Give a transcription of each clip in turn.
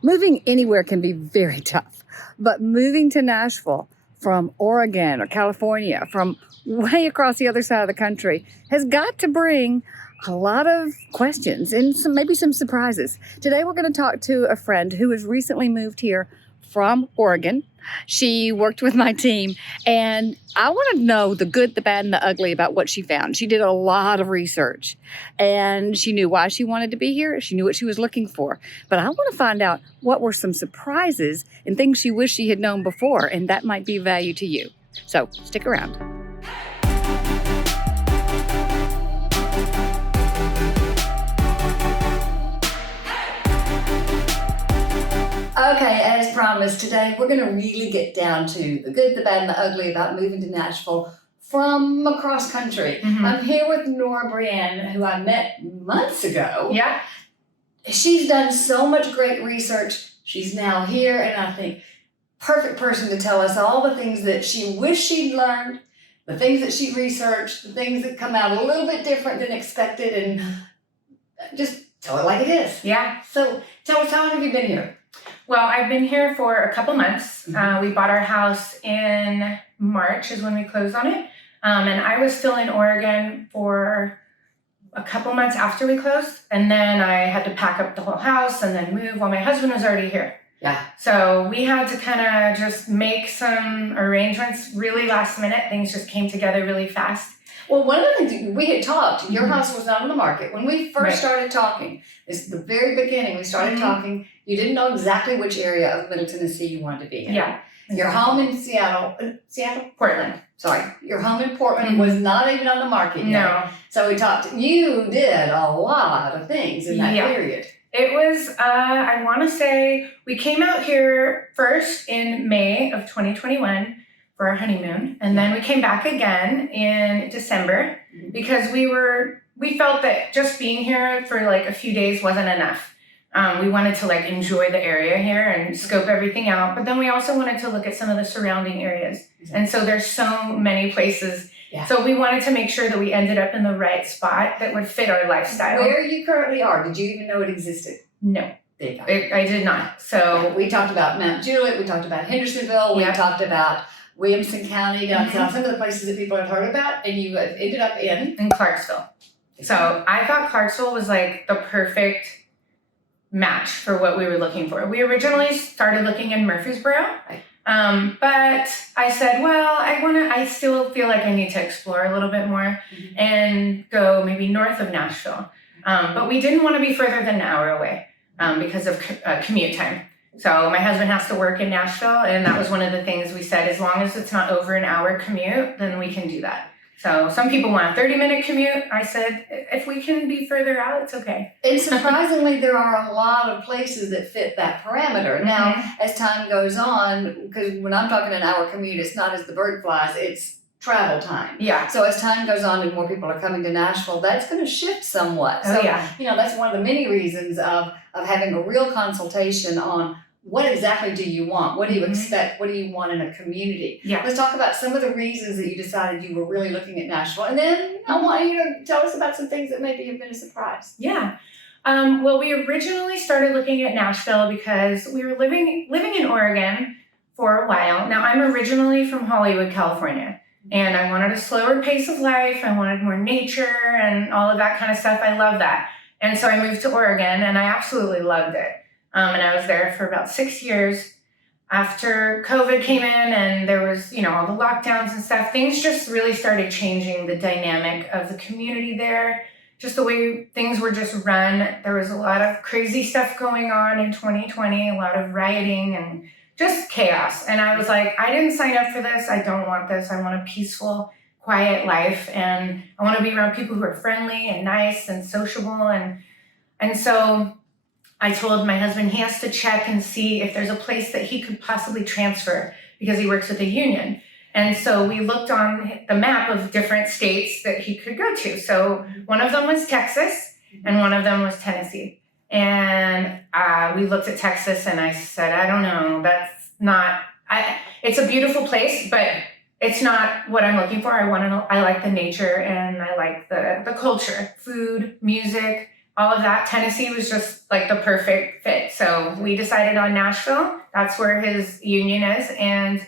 Moving anywhere can be very tough, but moving to Nashville from Oregon or California, from way across the other side of the country, has got to bring a lot of questions and maybe some surprises. Today, we're going to talk to a friend who has recently moved here from Oregon. She worked with my team, and I want to know the good, the bad, and the ugly about what she found. She did a lot of research, and she knew why she wanted to be here. She knew what she was looking for. But I want to find out what were some surprises and things she wished she had known before, and that might be of value to you. So stick around. Okay, as promised, today we're going to really get down to the good, the bad, and the ugly about moving to Nashville from across country. I'm here with Nora Brienne, who I met months ago. Yeah. She's done so much great research. She's now here, and I think perfect person to tell us all the things that she wished she'd learned, the things that she researched, the things that come out a little bit different than expected, and just tell it like it is. Yeah. So tell us, how long have you been here? Well, I've been here for a couple months. We bought our house in March is when we closed on it. And I was still in Oregon for a couple months after we closed. And then I had to pack up the whole house and then move while my husband was already here. Yeah. So we had to kind of just make some arrangements really last minute. Things just came together really fast. Well, one of the things we had talked, your house was not on the market. When we first started talking, this is the very beginning, we started talking, you didn't know exactly which area of Middle Tennessee you wanted to be in. Yeah. Your home in Seattle? Portland. Sorry. Your home in Portland was not even on the market yet. No. So we talked, you did a lot of things in that period. It was, I want to say, we came out here first in May of 2021 for our honeymoon. And then we came back again in December because we felt that just being here for like a few days wasn't enough. We wanted to like enjoy the area here and scope everything out. But then we also wanted to look at some of the surrounding areas. And so there's so many places. Yeah. So we wanted to make sure that we ended up in the right spot that would fit our lifestyle. Where you currently are, did you even know it existed? No. I did not. So we talked about Mount Juliet, we talked about Hendersonville, we talked about Williamson County, some of the places that people have heard about, and you ended up in Clarksville. So I thought Clarksville was like the perfect match for what we were looking for. We originally started looking in Murfreesboro, but I said, well, I still feel like I need to explore a little bit more and go maybe north of Nashville. But we didn't want to be further than an hour away because of commute time. So my husband has to work in Nashville, and that was one of the things we said, as long as it's not over an hour commute, then we can do that. So some people want a 30-minute commute. I said, if we can be further out, it's okay. And surprisingly, there are a lot of places that fit that parameter. Now, as time goes on, because when I'm talking an hour commute, it's not as the bird flies, it's travel time. Yeah. So as time goes on and more people are coming to Nashville, that's going to shift somewhat. So, yeah. That's one of the many reasons of having a real consultation on what exactly do you want? What do you expect? What do you want in a community? Yeah. Let's talk about some of the reasons that you decided you were really looking at Nashville. And then I want you to tell us about some things that maybe have been a surprise. Yeah. Well, we originally started looking at Nashville because we were living in Oregon for a while. Now, I'm originally from Hollywood, California, and I wanted a slower pace of life. I wanted more nature and all of that kind of stuff. I love that. And so I moved to Oregon, and I absolutely loved it. And I was there for about 6 years. After COVID came in and there was, all the lockdowns and stuff, things just really started changing the dynamic of the community there. Just the way things were just run. There was a lot of crazy stuff going on in 2020, a lot of rioting and just chaos. And I was like, I didn't sign up for this. I don't want this. I want a peaceful, quiet life. And I want to be around people who are friendly and nice and sociable. And so I told my husband he has to check and see if there's a place that he could possibly transfer because he works with a union. And so we looked on the map of different states that he could go to. So one of them was Texas and one of them was Tennessee. And we looked at Texas and I said, I don't know, that's not, it's a beautiful place, but it's not what I'm looking for. I like the nature and I like the culture, food, music, all of that, Tennessee was just like the perfect fit. So we decided on Nashville. That's where his union is. And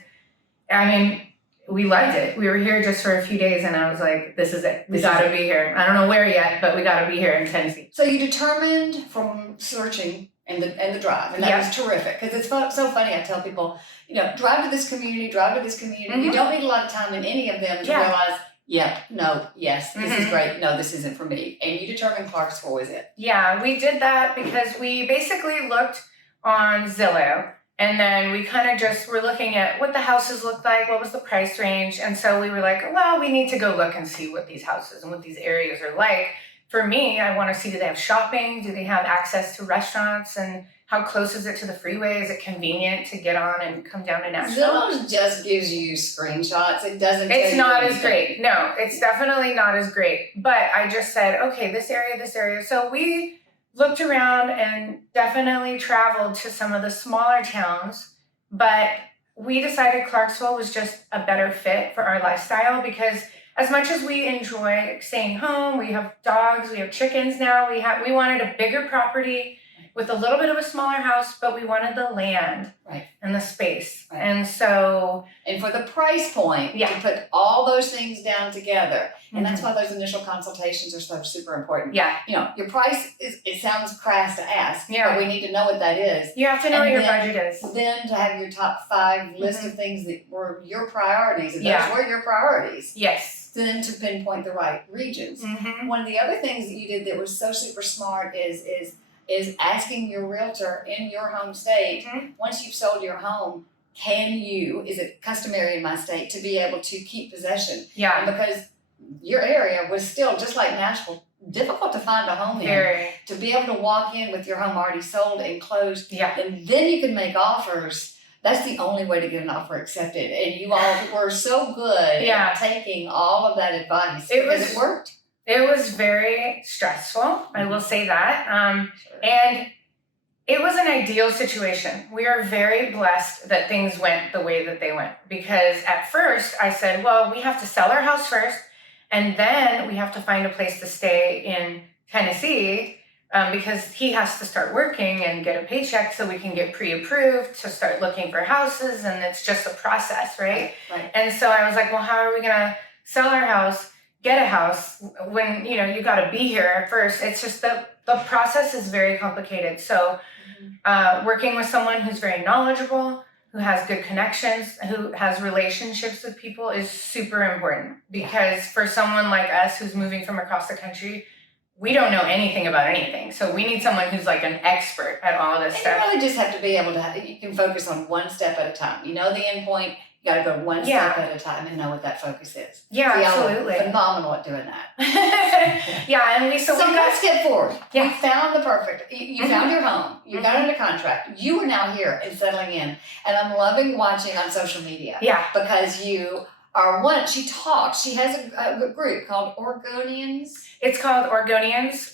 I mean, we loved it. We were here just for a few days and I was like, this is it. We got to be here. I don't know where yet, but we got to be here in Tennessee. So you determined from searching and the drive, and that was terrific because it's so funny. I tell people, drive to this community, drive to this community. Mm-hmm. You don't need a lot of time in any of them to realize, this is great. No, this isn't for me. And you determined Clarksville was it. Yeah, we did that because we basically looked on Zillow. And then we kind of just were looking at what the houses looked like, what was the price range. And so we were like, well, we need to go look and see what these houses and what these areas are like. For me, I want to see, do they have shopping? Do they have access to restaurants? And how close is it to the freeway? Is it convenient to get on and come down to Nashville? Zillow just gives you screenshots. It doesn't. It's not as great. No, it's definitely not as great. But I just said, okay, this area. So we looked around and definitely traveled to some of the smaller towns, but we decided Clarksville was just a better fit for our lifestyle because as much as we enjoy staying home, we have dogs, we have chickens now, we wanted a bigger property with a little bit of a smaller house, but we wanted the land and the space. Right. And so... And for the price point, to put all those things down together. And that's why those initial consultations are so super important. Yeah. Your price, it sounds crass to ask, but we need to know what that is. You have to know what your budget is. Then to have your top 5 list of things that were your priorities, and those were your priorities. Yes. Then to pinpoint the right regions. Mm-hmm. One of the other things that you did that was so super smart is asking your realtor in your home state, once you've sold your home, is it customary in my state to be able to keep possession? Yeah. And because your area was still, just like Nashville, difficult to find a home in. To be able to walk in with your home already sold and closed, and then you can make offers. That's the only way to get an offer accepted. And you all were so good at taking all of that advice because it worked. It was very stressful, I will say that. And it was an ideal situation. We are very blessed that things went the way that they went. Because at first I said, well, we have to sell our house first, and then we have to find a place to stay in Tennessee because he has to start working and get a paycheck so we can get pre-approved to start looking for houses. And it's just a process, right? And so I was like, well, how are we going to sell our house, get a house when, you got to be here at first? It's just the process is very complicated. So working with someone who's very knowledgeable, who has good connections, who has relationships with people is super important because for someone like us who's moving from across the country, we don't know anything about anything. So we need someone who's like an expert at all of this stuff. You really just have to be able to, you can focus on one step at a time. You know the end point. You got to go one step at a time and know what that focus is. Yeah, absolutely. Phenomenal at doing that. And so let's get forward. Yeah. We found the perfect. You found your home. You got under contract. You are now here and settling in. And I'm loving watching on social media. Yeah. Because you are one. She talks. She has a group called Oregonians. It's called Oregonians.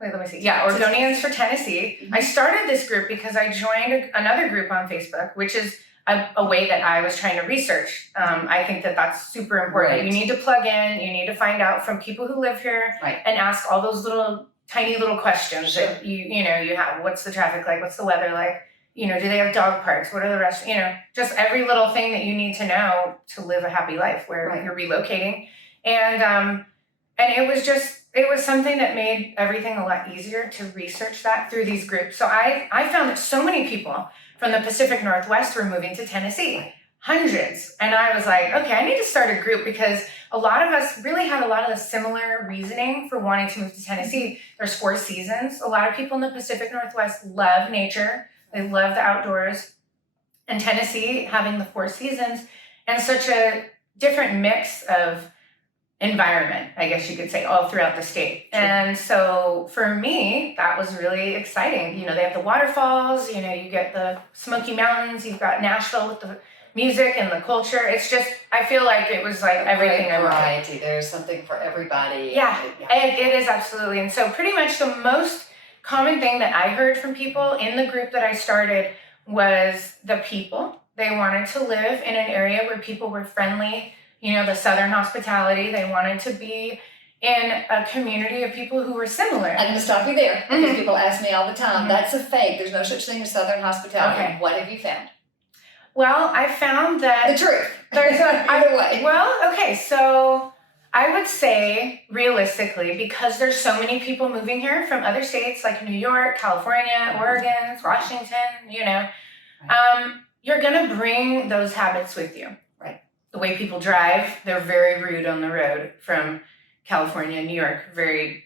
Let me see. Yeah, Oregonians for Tennessee. Mm-hmm. I started this group because I joined another group on Facebook, which is a way that I was trying to research. I think that that's super important. Right. You need to plug in, you need to find out from people who live here and ask all those tiny little questions that you have. What's the traffic like? What's the weather like? Do they have dog parks? What are the rest? Just every little thing that you need to know to live a happy life where you're relocating. And it was something that made everything a lot easier to research that through these groups. So I found that so many people from the Pacific Northwest were moving to Tennessee, hundreds. And I was like, okay, I need to start a group because a lot of us really had a lot of the similar reasoning for wanting to move to Tennessee. There's 4 seasons. A lot of people in the Pacific Northwest love nature. They love the outdoors. And Tennessee, having the 4 seasons and such a different mix of environment, I guess you could say, all throughout the state. Sure. And so for me, that was really exciting. They have the waterfalls, you get the Smoky Mountains, you've got Nashville with the music and the culture. It's just, I feel like it was like everything I wanted. Variety. There's something for everybody. Yeah, it is absolutely. And so pretty much the most common thing that I heard from people in the group that I started was the people. They wanted to live in an area where people were friendly, the Southern hospitality. They wanted to be in a community of people who were similar. I'm going to stop you there because people ask me all the time. That's a fake. There's no such thing as Southern hospitality. Okay. What have you found? Well, I found that The truth. There's Either way. Well, okay, so I would say realistically, because there's so many people moving here from other states like New York, California, Oregon, Washington, you're gonna bring those habits with you. Right. The way people drive, they're very rude on the road from California, New York, very,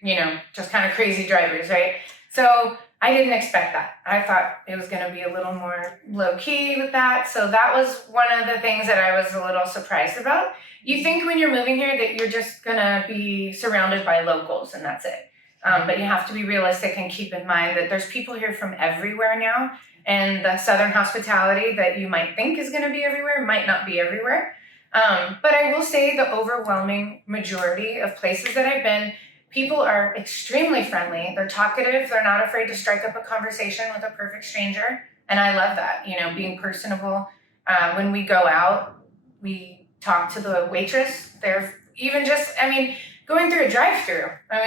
just kind of crazy drivers, right? So I didn't expect that. I thought it was going to be a little more low key with that. So that was one of the things that I was a little surprised about. You think when you're moving here that you're just going to be surrounded by locals and that's it. But you have to be realistic and keep in mind that there's people here from everywhere now. And the Southern hospitality that you might think is going to be everywhere might not be everywhere. But I will say the overwhelming majority of places that I've been, people are extremely friendly. They're talkative. They're not afraid to strike up a conversation with a perfect stranger. And I love that, being personable. When we go out, we talk to the waitress. They're even going through a drive-through.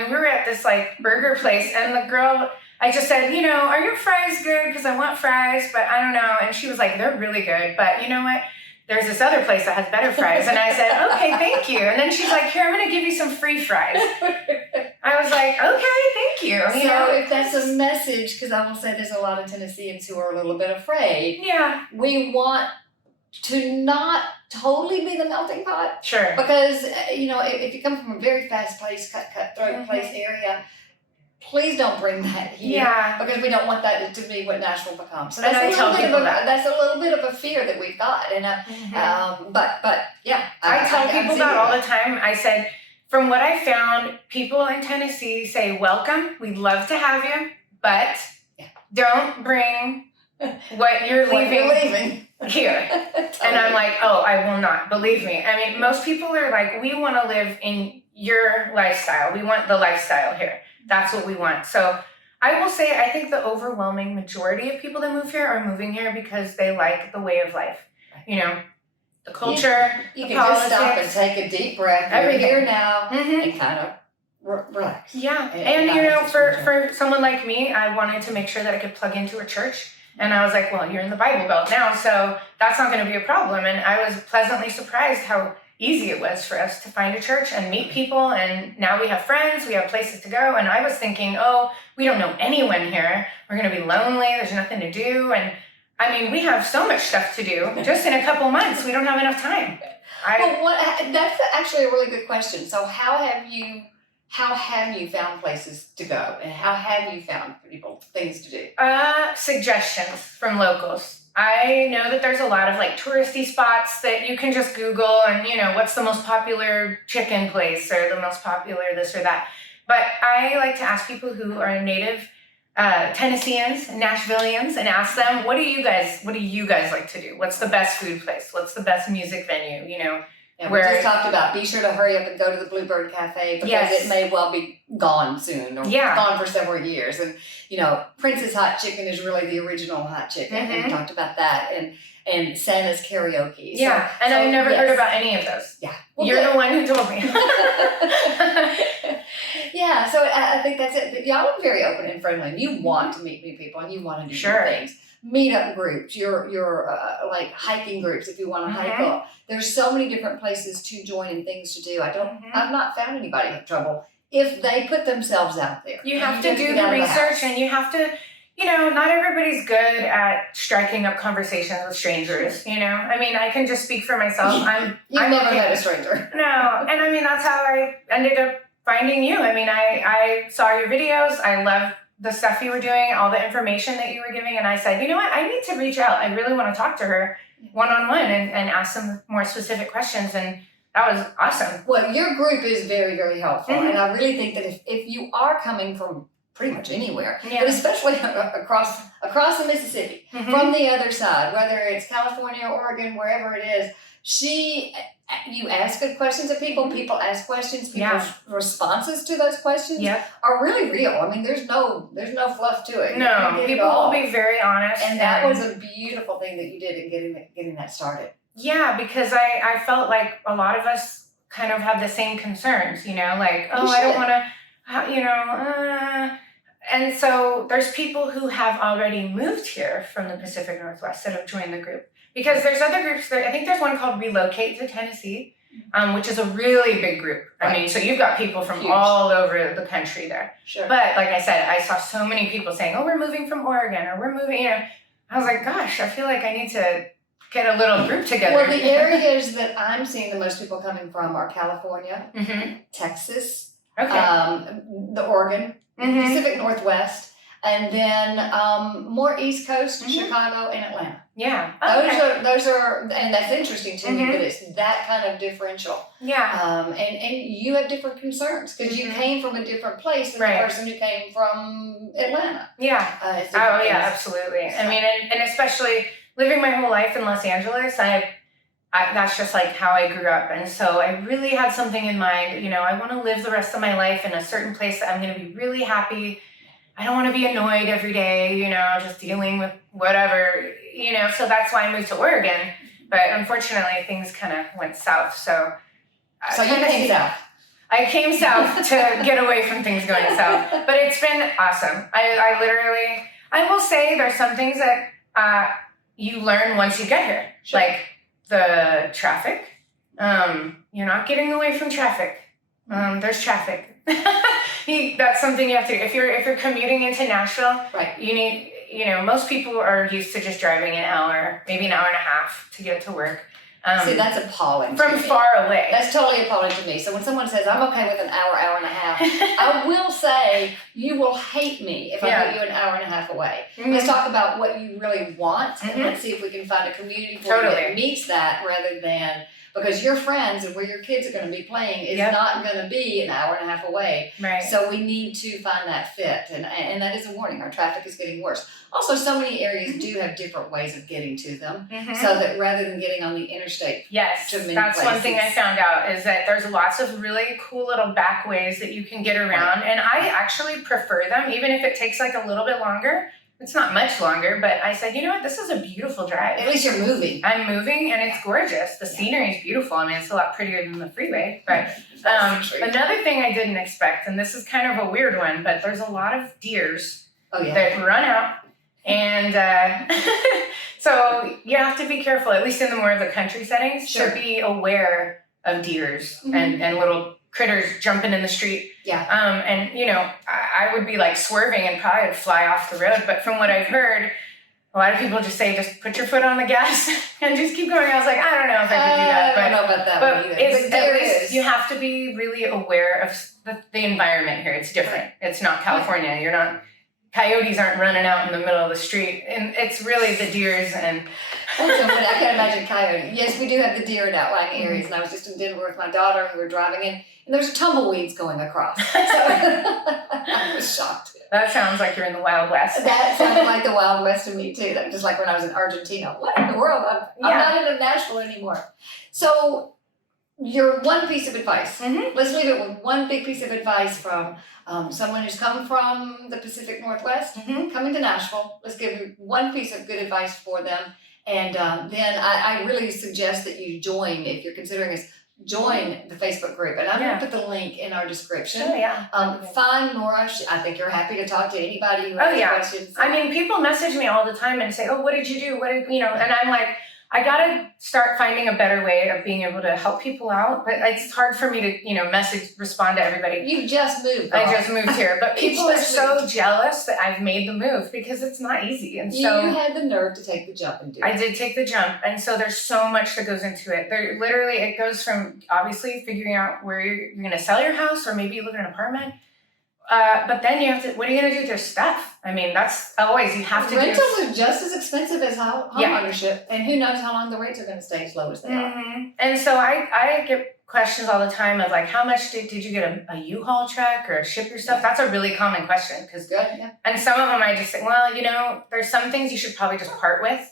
We were at this burger place and the girl, I just said, are your fries good? Because I want fries, but I don't know. And she was like, they're really good. But you know what? There's this other place that has better fries. And I said, okay, thank you. And then she's like, here, I'm going to give you some free fries. I was like, okay, thank you. So if that's a message, because I will say there's a lot of Tennesseans who are a little bit afraid. Yeah. We want to not totally be the melting pot. Sure. Because, if you come from a very fast-paced, cutthroat place area, please don't bring that here. Yeah. Because we don't want that to be what Nashville becomes. So And I tell people that's a little bit of a fear that we've got. And but yeah. I tell people that all the time. I said, from what I found, people in Tennessee say, welcome, we'd love to have you, but don't bring what you're leaving here. Totally. And I'm like, oh, I will not. Believe me. Most people are like, we want to live in your lifestyle. We want the lifestyle here. That's what we want. So I will say, I think the overwhelming majority of people that move here are moving here because they like the way of life. The culture, you the can politics, just stop and take a deep breath. everything. You're here now and kind of relax. Yeah. And for someone like me, I wanted to make sure that I could plug into a church. And I was like, well, you're in the Bible Belt now, so that's not going to be a problem. And I was pleasantly surprised how easy it was for us to find a church and meet people. And now we have friends, we have places to go. And I was thinking, oh, we don't know anyone here. We're going to be lonely. There's nothing to do. And we have so much stuff to do. Just in a couple months, we don't have enough time. That's actually a really good question. So how have you found places to go? And how have you found people things to do? Suggestions from locals. I know that there's a lot of touristy spots that you can just Google and, what's the most popular chicken place or the most popular this or that. But I like to ask people who are native Tennesseans, Nashvillians, and ask them, what do you guys like to do? What's the best food place? What's the best music venue? We just talked about, be sure to hurry up and go to the Bluebird Cafe because it may well be gone soon or gone for several years. And, Prince's Hot Chicken is really the original hot chicken. And we talked about that. And Santa's Karaoke. I've never heard about any of those. Yeah. Well, you're the one who told me. Yeah, so I think that's it. But y'all are very open and friendly. And you want to meet new people and you want to do new things. Meetup groups, your hiking groups if you want to hike up. There's so many different places to join and things to do. I've not found anybody have trouble if they put themselves out there. You have to do the research and you have to, not everybody's good at striking up conversations with strangers, I can just speak for myself. You've never met a stranger. No, and that's how I ended up finding you. I saw your videos. I loved the stuff you were doing, all the information that you were giving. And I said, you know what? I need to reach out. I really want to talk to her one-on-one and ask some more specific questions. And that was awesome. Well, your group is very, very helpful. And I really think that if you are coming from pretty much anywhere, but especially across the Mississippi, from the other side, whether it's California, Oregon, wherever it is, you ask good questions of people, people ask questions, people's responses to those questions are really real. There's no fluff to it. No, people will be very honest. And that was a beautiful thing that you did in getting that started. Yeah, because I felt like a lot of us kind of have the same concerns, like, You I don't should. want to, and so there's people who have already moved here from the Pacific Northwest that have joined the group. Because there's other groups there. I think there's one called Relocating Tennessee, which is a really big group. Right. I mean, so you've got people from Huge. all over the country there. Sure. But like I said, I saw so many people saying, "Oh, we're moving from Oregon," or "We're moving," I was like, "Gosh, I feel like I need to get a little group together." Well, the areas that I'm seeing the most people coming from are California, Mm-hmm. Texas, Okay. the Oregon, Mm-hmm. Pacific Northwest, and then more East Coast, Mhm. Chicago, and Atlanta. Yeah. Those are, and that's interesting to me Mhm. that it's that kind of differential. Yeah. And you have different concerns because you Mhm. came from a different place than Right. the person who came from Atlanta. Yeah. It's different Oh yeah, things. absolutely. I So- mean, and especially living my whole life in Los Angeles, I that's just like how I grew up, and so I really had something in mind. I want to live the rest of my life in a certain place that I'm going to be really happy. I don't want to be annoyed every day, just dealing with whatever, So that's why I moved to Oregon, but unfortunately things kind of went south. So So you came south. I came south to get away from things going south, but it's been awesome. I will say there's some things that you learn once you get here, Sure. like the traffic. You're not getting away from traffic. There's traffic. That's something you have to do. If you're commuting into Nashville, Right. you need, most people are used to just driving an hour, maybe an hour and a half to get to work. See, that's appalling to from me. far away. That's totally appalling to me. So when someone says, I'm okay with an hour, hour and a half, I will say, you will hate me if I Yeah. put you an hour and a half away. Mhm. Let's talk about what you really want, and Mhm. let's see if we can find a community for you Totally. that meets that rather than, because your friends and where your kids are going to be playing is Yep. not going to be an hour and a half away. Right. So we need to find that fit, and that is a warning. Our traffic is getting worse. Also, so many areas do have different ways of getting to them, Mhm. so that rather than getting on the interstate, Yes, to many that's one thing I places. found out is that there's lots of really cool little back ways that you can get around, and I actually prefer them, even if it takes like a little bit longer. It's not much longer, but I said, you know what, this is a beautiful drive. at least you're moving. I'm moving and it's gorgeous. The scenery is beautiful. I mean, it's a lot prettier than the freeway. But another thing I didn't expect, and this is kind of a weird one, but there's a lot of deers Oh yeah. that run out. And so you have to be careful, at least in the more of the country settings, Sure. to be aware of deers Mhm. and little critters jumping in the street. Yeah. And I would be like swerving and probably would fly off the road. But from what I've heard, a lot of people just say, just put your foot on the gas and just keep going. I was like, I don't know if I could do that. I don't know about that one But either. it's, But there at least is. you have to be really aware of the environment here. It's different. It's not California. You're not, coyotes aren't running out in the middle of the street. And it's really the deers and... Also, but I can't imagine coyote. Yes, we do have the deer in outlying areas, and I was just in Denver with my daughter, and we were driving in, and there's tumbleweeds going across. So I was shocked. That sounds like you're in the Wild West. That sounded like the Wild West to me too. That just like when I was in Argentina. What in the world? I'm not in Nashville anymore. So, your one piece of advice. Mhm. Let's leave it with one big piece of advice from someone who's come from the Pacific Northwest, Mhm. coming to Nashville. Let's give you one piece of good advice for them. And then I really suggest that you join, if you're considering this, join the Facebook group. And I'm going to put the link in our description. Oh, yeah. Find Nora. I think you're happy to talk to anybody who Oh, has yeah. questions. I mean, people message me all the time and say, oh, what did you do? And I'm like, I gotta start finding a better way of being able to help people out. But it's hard for me to, respond to everybody. You just moved. I girl. just moved here. But You people are just so jealous that I've made the move because it's not easy. And You so had the nerve to take the jump and do it. I did take the jump. And so there's so much that goes into it. It goes from obviously figuring out where you're going to sell your house or maybe you live in an apartment. But then you have to, what are you going to do with your stuff? I mean, that's always, you have to Rentals are just as expensive as home Yeah. ownership, and who knows how long the rates are going to stay as low as they are. Mhm. And so I get questions all the time of like, how much did you get a U-Haul truck or ship your stuff? That's a really common question. Good, yeah. And some of them I just say, well, there's some things you should probably just part with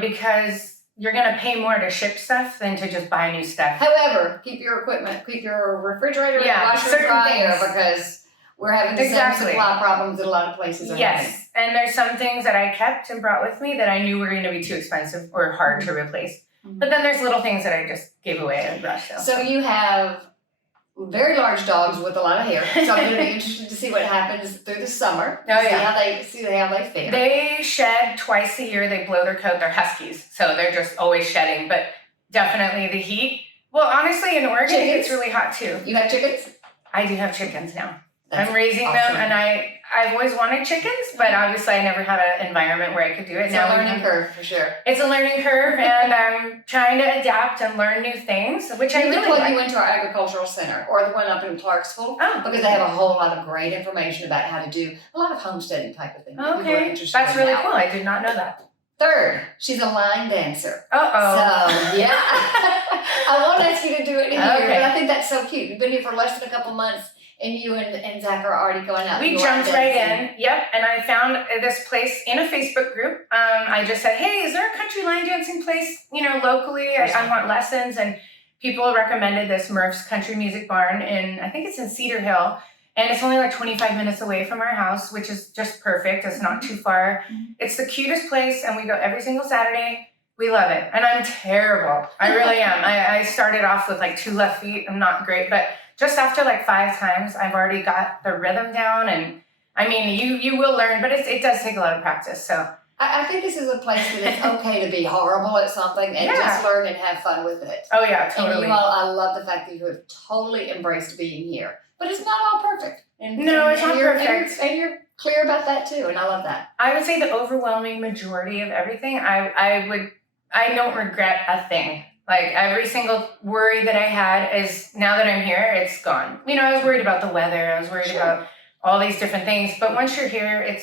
because you're going to pay more to ship stuff than to just buy new stuff. However, keep your equipment, keep your refrigerator and Yeah, washer and certain dryer things. because we're having the Exactly. same supply problems that a lot of places are having. Yes, and there's some things that I kept and brought with me that I knew were going to be too expensive or hard to replace. But then there's little things that I just gave away at brush sale. So you have very large dogs with a lot of hair. So I'm going to be interested to see what happens through the summer. Oh, yeah. See how they fare. They shed twice a year. They blow their coat. They're huskies, so they're just always shedding. But definitely the heat. Well, honestly, in Oregon, Chickens? it's really hot too. You have chickens? I do have chickens now. That's I'm raising awesome. them, and I've always wanted chickens, but obviously I never had an environment where I could do it. It's Now a we learning curve for sure. It's a learning curve, and I'm trying to adapt and learn new things, which I We really plug like. you into our agricultural center or the one up in Clarksville Oh, because they have a whole lot of great information about how to do a lot of homesteading type of things. that we were okay. interested That's in really now. cool. I did not know that. Third, she's a line dancer. Uh-oh. So, yeah. I won't ask you to do it here, Okay. but I think that's so cute. You've been here for less than a couple months, and you and Zach are already going out. We You jumped are right dancing. in. Yep. And I found this place in a Facebook group. I just said, hey, is there a country line dancing place, locally? I want lessons. And people recommended this Murph's Country Music Barn I think it's in Cedar Hill. And it's only like 25 minutes away from our house, which is just perfect. It's not too far. It's the cutest place, and we go every single Saturday. We love it. And I'm terrible. I really am. I started off with like 2 left feet. I'm not great, but just after like 5 times, I've already got the rhythm down. And I mean, you will learn, but it does take a lot of practice. So I think this is a place that it's okay to be horrible at something and just learn and have fun with it. oh yeah, And totally. you all, I love the fact that you have totally embraced being here. But it's not all perfect. No, it's not perfect. And you're clear about that too, and I love that. I would say the overwhelming majority of everything, I don't regret a thing. Like every single worry that I had is now that I'm here, it's gone. I was worried about the weather. I was worried about all these different things. But once you're here,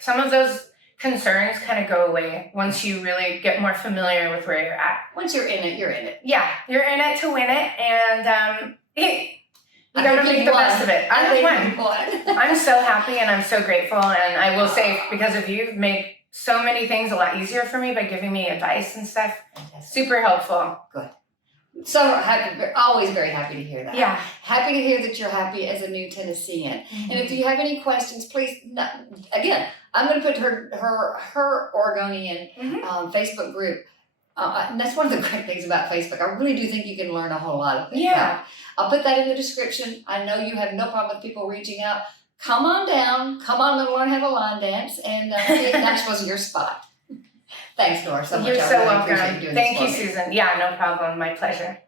some of those concerns kind of go away once you really get more familiar with where you're at. Once you're in it, you're in it. Yeah, you're in it to win it, and you gotta think make you've the best won. of it. I think have you've won. won. I'm so happy and I'm so grateful, and I will say because of you, make so many things a lot easier for me by giving me advice and stuff. Super helpful. So happy, always very happy to hear that. Yeah. Happy to hear that you're happy as a new Tennessean. And if you have any questions, please, again, I'm going to put her Oregonian Facebook group. And that's one of the great things about Facebook. I really do think you can learn a whole lot of things. Yeah. I'll put that in the description. I know you have no problem with people reaching out. Come on down. Come on and learn how to line dance. And see if Nashville's your spot. Thanks, Nora, so much. You're I so really welcome. appreciate you doing Thank you, this for me. Susan. Yeah, no problem. My pleasure.